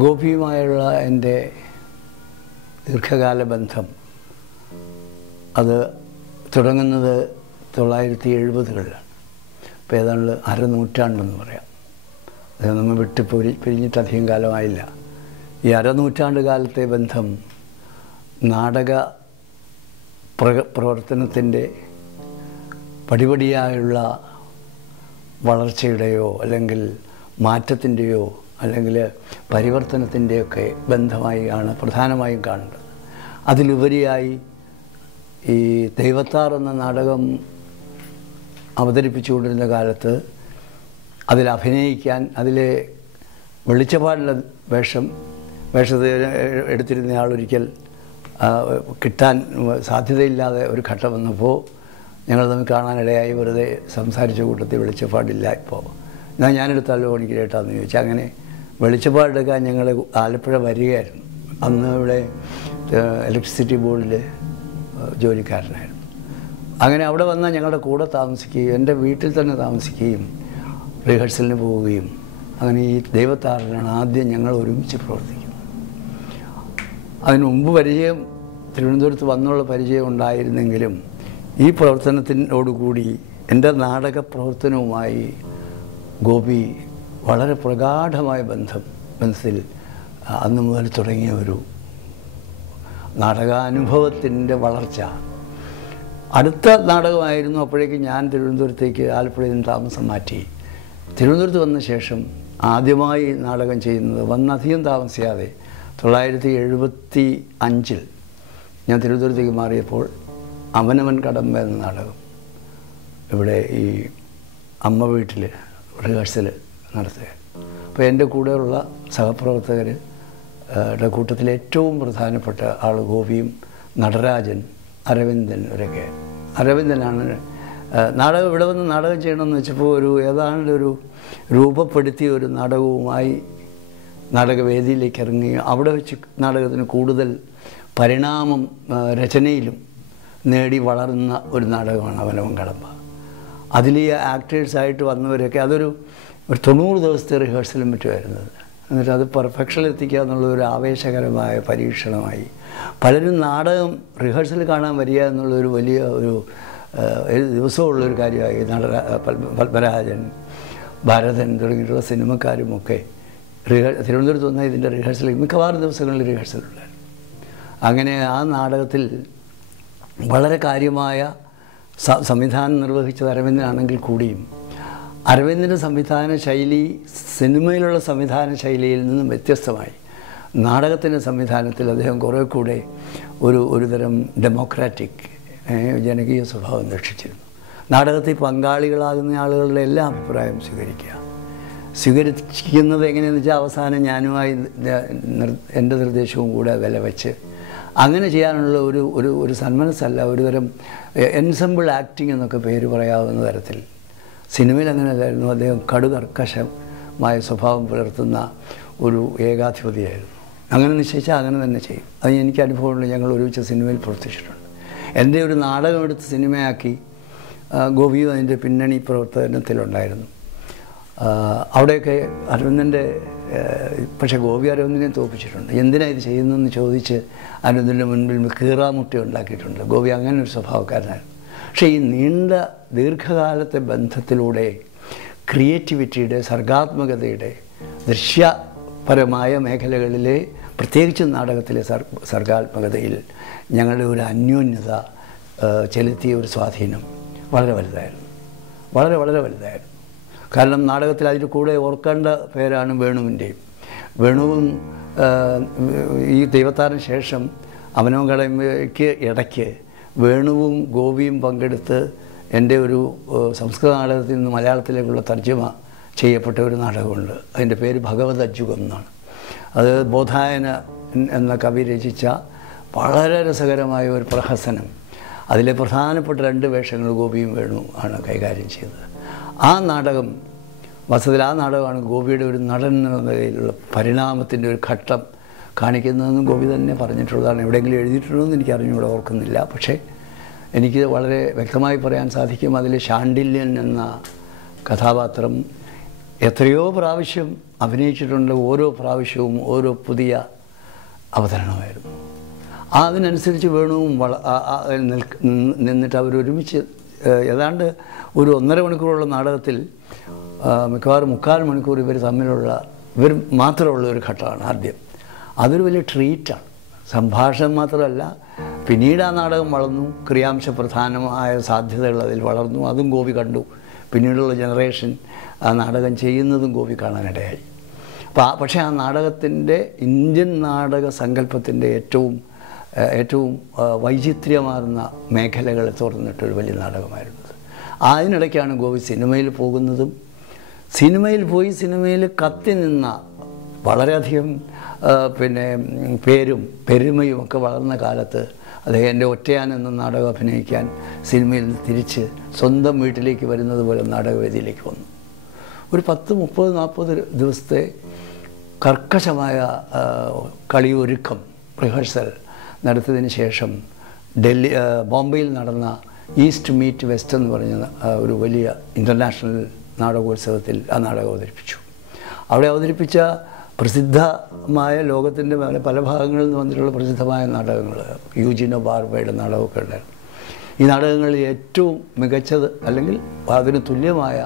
ഗോപിയുമായുള്ള എൻ്റെ ദീർഘകാല ബന്ധം അത് തുടങ്ങുന്നത് 1970-കളിലാണ്. ഇപ്പോൾ ഏതാണ്ട് അരനൂറ്റാണ്ടെന്ന് പറയാം. അത് നമ്മൾ വിട്ട് പിരിഞ്ഞിട്ട് അധികം കാലമായില്ല. ഈ അരനൂറ്റാണ്ട് കാലത്തെ ബന്ധം നാടക പ്രവർത്തനത്തിൻ്റെ പടിപടിയായുള്ള വളർച്ചയുടെയോ അല്ലെങ്കിൽ മാറ്റത്തിൻ്റെയോ അല്ലെങ്കിൽ പരിവർത്തനത്തിൻ്റെയൊക്കെ ബന്ധമായാണ് പ്രധാനമായും കാണേണ്ടത്. അതിലുപരിയായി ഈ ദൈവത്താർ എന്ന നാടകം അവതരിപ്പിച്ചുകൊണ്ടിരുന്ന കാലത്ത് അതിൽ അഭിനയിക്കാൻ, അതിലെ വെളിച്ചപ്പാടിലെ വേഷത്തിൽ എടുത്തിരുന്നയാളൊരിക്കൽ കിട്ടാൻ സാധ്യതയില്ലാതെ ഒരു ഘട്ടം വന്നപ്പോൾ ഞങ്ങൾ തമ്മിൽ കാണാനിടയായി. വെറുതെ സംസാരിച്ച കൂട്ടത്തിൽ വെളിച്ചപ്പാടില്ല, ഇപ്പോൾ ഞാനെടുത്താലോ എനിക്ക് കേട്ടാന്ന് ചോദിച്ചാൽ അങ്ങനെ വെളിച്ചപ്പാടെടുക്കാൻ ഞങ്ങൾ ആലപ്പുഴ വരികയായിരുന്നു. അന്ന് ഇവിടെ ഇലക്ട്രിസിറ്റി ബോർഡിൽ ജോലിക്കാരനായിരുന്നു. അങ്ങനെ അവിടെ വന്നാൽ ഞങ്ങളുടെ കൂടെ താമസിക്കുകയും എൻ്റെ വീട്ടിൽ തന്നെ താമസിക്കുകയും റിഹേഴ്സലിന് പോവുകയും അങ്ങനെ ഈ ദൈവത്താറിലാണ് ആദ്യം ഞങ്ങൾ ഒരുമിച്ച് പ്രവർത്തിക്കുന്നത്. അതിന് മുമ്പ് പരിചയം തിരുവനന്തപുരത്ത് വന്നുള്ള പരിചയം ഉണ്ടായിരുന്നെങ്കിലും ഈ പ്രവർത്തനത്തിനോടുകൂടി എൻ്റെ നാടക പ്രവർത്തനവുമായി ഗോപി വളരെ പ്രഗാഢമായ ബന്ധത്തിൽ അന്ന് മുതൽ തുടങ്ങിയ ഒരു നാടകാനുഭവത്തിൻ്റെ വളർച്ച. അടുത്ത നാടകമായിരുന്നു. അപ്പോഴേക്കും ഞാൻ തിരുവനന്തപുരത്തേക്ക് ആലപ്പുഴയിൽ നിന്ന് താമസം മാറ്റി. തിരുവനന്തപുരത്ത് വന്ന ശേഷം ആദ്യമായി നാടകം ചെയ്യുന്നത് വന്നധികം താമസിയാതെ 1975 ഞാൻ തിരുവനന്തപുരത്തേക്ക് മാറിയപ്പോൾ അവനവൻ കടമ്പ എന്ന നാടകം ഇവിടെ ഈ അമ്മ വീട്ടിൽ റിഹേഴ്സൽ നടത്തുക. അപ്പോൾ എൻ്റെ കൂടെയുള്ള സഹപ്രവർത്തകരുടെ കൂട്ടത്തിലെ ഏറ്റവും പ്രധാനപ്പെട്ട ആൾ ഗോപിയും നടരാജൻ, അരവിന്ദൻ ഇവരൊക്കെ. അരവിന്ദനാണ് നാടകം ഇവിടെ വന്ന് നാടകം ചെയ്യണമെന്ന് വെച്ചപ്പോൾ ഏതാണ്ടൊരു രൂപപ്പെടുത്തിയ ഒരു നാടകവുമായി നാടകവേദിയിലേക്ക് ഇറങ്ങുകയും അവിടെ വെച്ച് നാടകത്തിന് കൂടുതൽ പരിണാമം രചനയിലും നേടി വളർന്ന ഒരു നാടകമാണ് അവനവൻ കടമ്പ. അതിൽ ഈ ആക്ടേഴ്സായിട്ട് വന്നവരൊക്കെ അതൊരു 90 ദിവസത്തെ റിഹേഴ്സലും മറ്റുമായിരുന്നത്. എന്നിട്ട് അത് പെർഫെക്ഷനിൽ എത്തിക്കുക എന്നുള്ളൊരു ആവേശകരമായ പരീക്ഷണമായി. പലരും നാടകം റിഹേഴ്സൽ കാണാൻ വരിക എന്നുള്ളൊരു വലിയ ഒരു ദിവസമുള്ളൊരു കാര്യമായി. പത്മരാജൻ, ഭരതൻ തുടങ്ങിയിട്ടുള്ള സിനിമക്കാരുമൊക്കെ തിരുവനന്തപുരത്ത് വന്നാൽ ഇതിൻ്റെ റിഹേഴ്സൽ മിക്കവാറും ദിവസങ്ങളിൽ റിഹേഴ്സലുണ്ടായിരുന്നു. അങ്ങനെ ആ നാടകത്തിൽ വളരെ കാര്യമായ സംവിധാനം നിർവഹിച്ചത് അരവിന്ദനാണെങ്കിൽ കൂടിയും അരവിന്ദൻ്റെ സംവിധാന ശൈലി സിനിമയിലുള്ള സംവിധാന ശൈലിയിൽ നിന്നും വ്യത്യസ്തമായി നാടകത്തിൻ്റെ സംവിധാനത്തിൽ അദ്ദേഹം കുറേ കൂടെ ഒരുതരം ഡെമോക്രാറ്റിക് ജനകീയ സ്വഭാവം രക്ഷിച്ചിരുന്നു. നാടകത്തിൽ പങ്കാളികളാകുന്ന ആളുകളുടെ എല്ലാ അഭിപ്രായം സ്വീകരിക്കുന്നത് എങ്ങനെയെന്ന് വെച്ചാൽ അവസാനം ഞാനുമായി എൻ്റെ നിർദ്ദേശവും കൂടെ വില വെച്ച് അങ്ങനെ ചെയ്യാനുള്ള ഒരു സന്മനസ്സല്ല, ഒരുതരം എൻസെമ്പിൾ ആക്ടിങ് എന്നൊക്കെ പേര് പറയാവുന്ന തരത്തിൽ സിനിമയിൽ അങ്ങനെ അല്ലായിരുന്നു. അദ്ദേഹം കടുകർക്കശമായ സ്വഭാവം പുലർത്തുന്ന ഒരു ഏകാധിപതിയായിരുന്നു. അങ്ങനെ നിശ്ചയിച്ചാൽ അങ്ങനെ തന്നെ ചെയ്യും. അത് എനിക്ക് അനുഭവമുണ്ട്. ഞങ്ങൾ ഒരുമിച്ച് സിനിമയിൽ പ്രവർത്തിച്ചിട്ടുണ്ട്. എൻ്റെ ഒരു നാടകം എടുത്ത് സിനിമയാക്കി ഗോപിയും അതിൻ്റെ പിന്നണി പ്രവർത്തനത്തിലുണ്ടായിരുന്നു. അവിടെയൊക്കെ അരവിന്ദൻ്റെ പക്ഷേ ഗോപി അരവിന്ദനെ തോൽപ്പിച്ചിട്ടുണ്ട്. എന്തിനാണ് ഇത് ചെയ്യുന്നതെന്ന് ചോദിച്ച് അരവിന്ദൻ്റെ മുൻപിൽ കീറാമുട്ടി ഉണ്ടാക്കിയിട്ടുണ്ട്. ഗോപി അങ്ങനെ ഒരു സ്വഭാവക്കാരനായിരുന്നു. പക്ഷേ ഈ നീണ്ട ദീർഘകാലത്തെ ബന്ധത്തിലൂടെ ക്രിയേറ്റിവിറ്റിയുടെ, സർഗാത്മകതയുടെ, ദൃശ്യപരമായ മേഖലകളിലെ പ്രത്യേകിച്ച് നാടകത്തിലെ സർഗാത്മകതയിൽ ഞങ്ങളുടെ ഒരു അന്യോന്യത ചെലുത്തിയ ഒരു സ്വാധീനം വളരെ വലുതായിരുന്നു. വളരെ വളരെ വലുതായിരുന്നു. കാരണം നാടകത്തിൽ അതിൻ്റെ കൂടെ ഓർക്കേണ്ട പേരാണ് വേണുവിൻ്റെയും. വേണുവും ഈ ദൈവത്താറിന് ശേഷം അവനവൻ കടമ്പയ്ക്ക് ഇടയ്ക്ക് വേണുവും ഗോപിയും പങ്കെടുത്ത് എൻ്റെ ഒരു സംസ്കൃത നാടകത്തിൽ നിന്ന് മലയാളത്തിലേക്കുള്ള തർജ്ജമ ചെയ്യപ്പെട്ട ഒരു നാടകമുണ്ട്. അതിൻ്റെ പേര് ഭഗവത് അജ്ജുകം എന്നാണ്. അത് ബോധായന എന്ന കവി രചിച്ച വളരെ രസകരമായ ഒരു പ്രഹസനം. അതിലെ പ്രധാനപ്പെട്ട 2 വേഷങ്ങൾ ഗോപിയും വേണു ആണ് കൈകാര്യം ചെയ്തത്. ആ നാടകം വാസ്തവത്തിൽ ആ നാടകമാണ് ഗോപിയുടെ ഒരു നടൻ എന്ന നിലയിലുള്ള പരിണാമത്തിൻ്റെ ഒരു ഘട്ടം കാണിക്കുന്നതെന്നും ഗോപി തന്നെ പറഞ്ഞിട്ടുള്ളതാണ്. എവിടെയെങ്കിലും എഴുതിയിട്ടുണ്ടോ എന്ന് എനിക്ക് അറിഞ്ഞൂടെ, ഓർക്കുന്നില്ല. പക്ഷേ എനിക്ക് വളരെ വ്യക്തമായി പറയാൻ സാധിക്കും. അതിൽ ശാണ്ഡില്യൻ എന്ന കഥാപാത്രം എത്രയോ പ്രാവശ്യം അഭിനയിച്ചിട്ടുണ്ട്. ഓരോ പ്രാവശ്യവും ഓരോ പുതിയ അവതരണമായിരുന്നു. അതിനനുസരിച്ച് വേണുവും നിന്നിട്ട് അവരൊരുമിച്ച് ഏതാണ്ട് ഒരു 1.5 മണിക്കൂറുള്ള നാടകത്തിൽ മിക്കവാറും 3/4 മണിക്കൂർ ഇവർ മാത്രമുള്ള ഒരു ഘട്ടമാണ് ആദ്യം. അതൊരു വലിയ ട്രീറ്റാണ്. സംഭാഷണം മാത്രമല്ല, പിന്നീട് ആ നാടകം വളർന്നു, ക്രിയാംശ പ്രധാനമായ സാധ്യതകൾ അതിൽ വളർന്നു. അതും ഗോപി കണ്ടു. പിന്നീടുള്ള ജനറേഷൻ ആ നാടകം ചെയ്യുന്നതും ഗോപി കാണാനിടയായി. പക്ഷേ ആ നാടകത്തിൻ്റെ ഇന്ത്യൻ നാടക സങ്കല്പത്തിൻ്റെ ഏറ്റവും വൈചിത്ര്യമാർന്ന മേഖലകളെ തുറന്നിട്ടൊരു വലിയ നാടകമായിരുന്നത്. അതിനിടയ്ക്കാണ് ഗോപി സിനിമയിൽ പോകുന്നതും സിനിമയിൽ കത്തി നിന്ന വളരെയധികം പേരും പെരുമയും ഒക്കെ വളർന്ന കാലത്ത് അദ്ദേഹം എൻ്റെ ഒറ്റയാൻ എന്ന നാടകം അഭിനയിക്കാൻ സിനിമയിൽ നിന്ന് തിരിച്ച് സ്വന്തം വീട്ടിലേക്ക് വരുന്നത് പോലെ നാടകവേദിയിലേക്ക് വന്നു. ഒരു 10, 30, 40 ദിവസത്തെ കർക്കശമായ കളിയൊരുക്കം റിഹേഴ്സൽ നടത്തിയതിന് ശേഷം ബോംബെയിൽ നടന്ന ഈസ്റ്റ് മീറ്റ് വെസ്റ്റ് എന്ന് പറഞ്ഞ ഒരു വലിയ ഇൻ്റർനാഷണൽ നാടകോത്സവത്തിൽ ആ നാടകം അവതരിപ്പിച്ചു. അവിടെ അവതരിപ്പിച്ച പ്രസിദ്ധമായ ലോകത്തിൻ്റെ പല ഭാഗങ്ങളിൽ നിന്ന് വന്നിട്ടുള്ള പ്രസിദ്ധമായ നാടകങ്ങൾ, യൂജിനോ ബാർബയുടെ നാടകമൊക്കെ ഉണ്ടായിരുന്നു. ഈ നാടകങ്ങളിൽ ഏറ്റവും മികച്ചത് അല്ലെങ്കിൽ അതിന് തുല്യമായ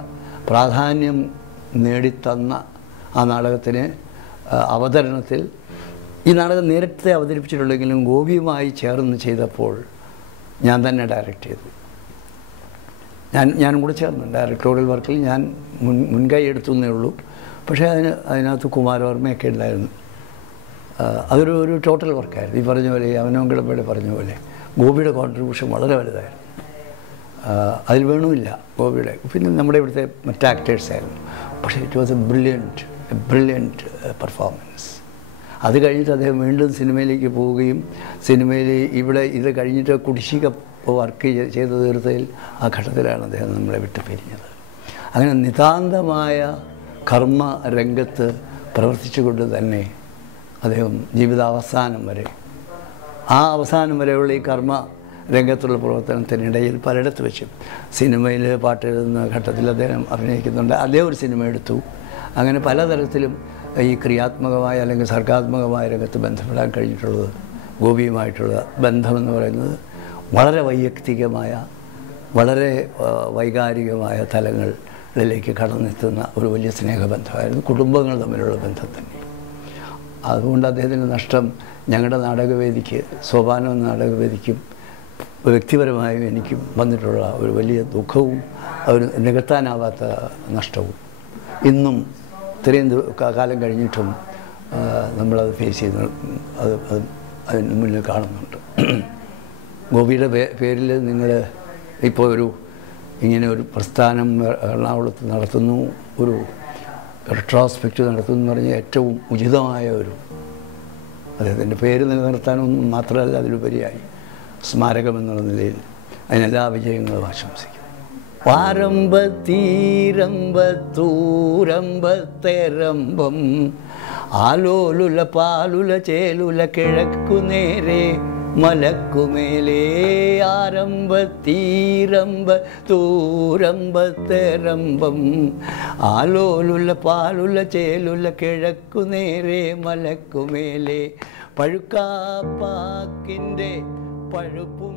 പ്രാധാന്യം നേടിത്തന്ന ആ നാടകത്തിന് അവതരണത്തിൽ ഈ നാടകം നേരത്തെ അവതരിപ്പിച്ചിട്ടുണ്ടെങ്കിലും ഗോപിയുമായി ചേർന്ന് ചെയ്തപ്പോൾ ഞാൻ തന്നെ ഡയറക്റ്റ് ചെയ്തു. ഞാനും കൂടെ ചേർന്നു. ഡയറക്ടോറിയൽ വർക്കിൽ ഞാൻ മുൻകൈ എടുത്തു എന്നേ ഉള്ളൂ. പക്ഷേ അതിനകത്ത് കുമാരവർമ്മയൊക്കെ ഉണ്ടായിരുന്നു. അതൊരു ടോട്ടൽ വർക്കായിരുന്നു. ഈ പറഞ്ഞ പോലെ അവനോങ്കിളപ്പയുടെ പറഞ്ഞ പോലെ ഗോപിയുടെ കോൺട്രിബ്യൂഷൻ വളരെ വലുതായിരുന്നു. അതിൽ വേണമില്ല ഗോപിയുടെ, പിന്നെ നമ്മുടെ ഇവിടുത്തെ മറ്റ് ആക്ടേഴ്സായിരുന്നു. പക്ഷേ it was A brilliant performance. അത് കഴിഞ്ഞിട്ട് അദ്ദേഹം വീണ്ടും സിനിമയിലേക്ക് പോവുകയും സിനിമയിൽ ഇവിടെ ഇത് കഴിഞ്ഞിട്ട് കുടിശ്ശിക വർക്ക് ചെയ്ത് തീർത്തതിൽ ആ ഘട്ടത്തിലാണ് അദ്ദേഹം നമ്മളെ വിട്ട് പിരിഞ്ഞത്. അങ്ങനെ നിതാന്തമായ കർമ്മ രംഗത്ത് പ്രവർത്തിച്ചുകൊണ്ട് തന്നെ അദ്ദേഹം ജീവിതാവസാനം വരെ അവസാനം വരെയുള്ള ഈ കർമ്മ രംഗത്തുള്ള പ്രവർത്തനത്തിനിടയിൽ പലയിടത്ത് വെച്ചും സിനിമയിൽ പാട്ടെഴുതുന്ന ഘട്ടത്തിൽ അദ്ദേഹം അഭിനയിക്കുന്നുണ്ട്. അദ്ദേഹം ഒരു സിനിമ എടുത്തു. അങ്ങനെ പലതരത്തിലും ഈ ക്രിയാത്മകമായ അല്ലെങ്കിൽ സർഗാത്മകമായ രംഗത്ത് ബന്ധപ്പെടാൻ കഴിഞ്ഞിട്ടുള്ളത് ഗോപിയുമായിട്ടുള്ള ബന്ധമെന്ന് പറയുന്നത് വളരെ വൈയക്തികമായ വളരെ വൈകാരികമായ തലങ്ങളിലേക്ക് കടന്നെത്തുന്ന ഒരു വലിയ സ്നേഹബന്ധമായിരുന്നു. കുടുംബങ്ങൾ തമ്മിലുള്ള ബന്ധം തന്നെ. അതുകൊണ്ട് അദ്ദേഹത്തിൻ്റെ നഷ്ടം ഞങ്ങളുടെ നാടകവേദിക്ക്, സോപാനം നാടകവേദിക്കും വ്യക്തിപരമായും എനിക്കും വന്നിട്ടുള്ള ഒരു വലിയ ദുഃഖവും ഒരു നികത്താനാവാത്ത നഷ്ടവും ഇന്നും ഇത്രയും കാലം കഴിഞ്ഞിട്ടും നമ്മളത് ഫേസ് ചെയ്ത് അതിന് മുന്നിൽ കാണുന്നുണ്ട്. ഗോപിയുടെ പേരിൽ നിങ്ങൾ ഇപ്പോൾ ഇങ്ങനെ ഒരു പ്രസ്ഥാനം എറണാകുളത്ത് നടത്തുന്നു, ഒരു റെട്രോസ്പെക്റ്റ് നടത്തുന്നു എന്ന് പറഞ്ഞാൽ ഏറ്റവും ഉചിതമായ അദ്ദേഹത്തിൻ്റെ പേര് നിലനിർത്താനൊന്നും മാത്രമല്ല, അതിലുപരിയായി സ്മാരകമെന്നുള്ള നിലയിൽ അതിനെല്ലാ വിജയങ്ങളും ആശംസിക്കും. പാരമ്പത്തീരമ്പത്തൂരമ്പത്തെരമ്പം ആലോലുല പാലുല ചേലുല കിഴക്കു നേരെ മലക്കുമേലേ ആരമ്പത്തീരമ്പത്തൂരമ്പത്തെരമ്പം ആലോലുല പാലുല ചേലുല കിഴക്കു നേരെ മലക്കുമേലേ പഴുക്കാപ്പാക്കിൻ്റെ പഴുപ്പും